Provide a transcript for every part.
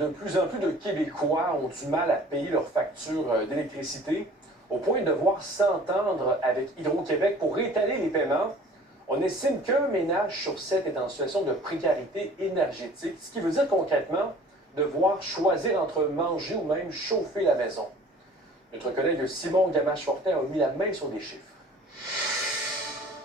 de plus en plus de Québécois ont du mal à payer leurs factures d'électricité, au point de devoir s'entendre avec Hydro-Québec pour étaler les paiements. On estime qu'un ménage sur 7 est en situation de précarité énergétique, ce qui veut dire concrètement devoir choisir entre manger ou même chauffer la maison. Notre collègue Simon Gamache-Fortin a mis la main sur des chiffres.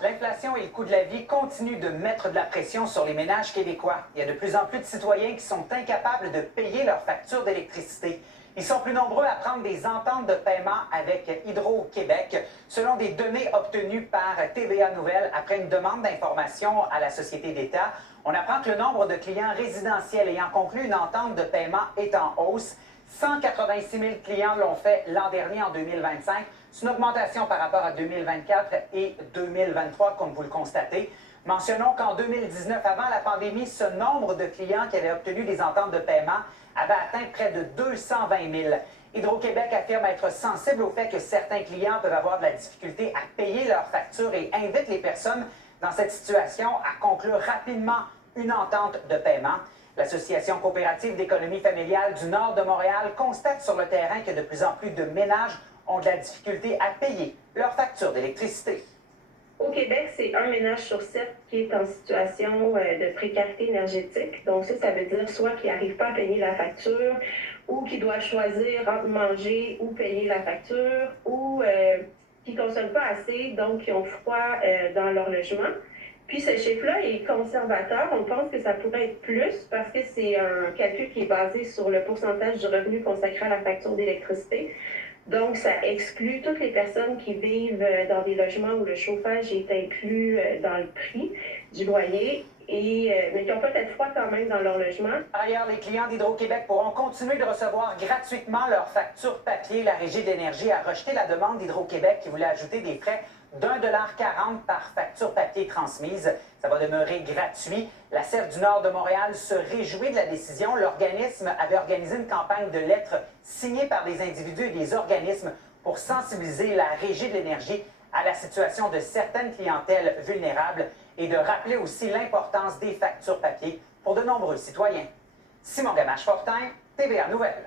L'inflation et le coût de la vie continuent de mettre de la pression sur les ménages québécois. Il y a de plus en plus de citoyens qui sont incapables de payer leurs factures d'électricité. Ils sont plus nombreux à prendre des ententes de paiement avec Hydro-Québec, selon des données obtenues par TVA Nouvelles après une demande d'information à la Société d'État. On apprend que le nombre de clients résidentiels ayant conclu une entente de paiement est en hausse. 186 000 clients l'ont fait l'an dernier, en 2025. C'est une augmentation par rapport à 2024 et 2023, comme vous le constatez. Mentionnons qu'en 2019, avant la pandémie, ce nombre de clients qui avaient obtenu des ententes de paiement avait atteint près de 220 000. Hydro-Québec affirme être sensible au fait que certains clients peuvent avoir de la difficulté à payer leurs factures et invite les personnes dans cette situation à conclure rapidement une entente de paiement. L'Association coopérative d'économie familiale du nord de Montréal constate sur le terrain que de plus en plus de ménages ont de la difficulté à payer leurs factures d'électricité. Au Québec, c'est un ménage sur 7 qui est en situation de précarité énergétique. Donc ça veut dire soit qu'il n'arrive pas à payer la facture ou qu'il doit choisir entre manger ou payer la facture ou qui ne consomment pas assez, donc qui ont froid dans leur logement. Puis ce chiffre-là est conservateur. On pense que ça pourrait être plus parce que c'est un calcul qui est basé sur le pourcentage du revenu consacré à la facture d'électricité. Donc, ça exclut toutes les personnes qui vivent dans des logements où le chauffage est inclus dans le prix du loyer, mais qui ont peut-être froid quand même dans leur logement. Par ailleurs, les clients d'Hydro-Québec pourront continuer de recevoir gratuitement leurs factures papier. La Régie d'énergie a rejeté la demande d'Hydro-Québec qui voulait ajouter des frais d'1,40 $ par facture papier transmise. Ça va demeurer gratuit. La CEF du Nord de Montréal se réjouit de la décision. L'organisme avait organisé une campagne de lettres signées par des individus et des organismes pour sensibiliser la Régie de l'énergie à la situation de certaines clientèles vulnérables et de rappeler aussi l'importance des factures papier pour de nombreux citoyens. Simon Gamache-Fortin, TVA Nouvelles.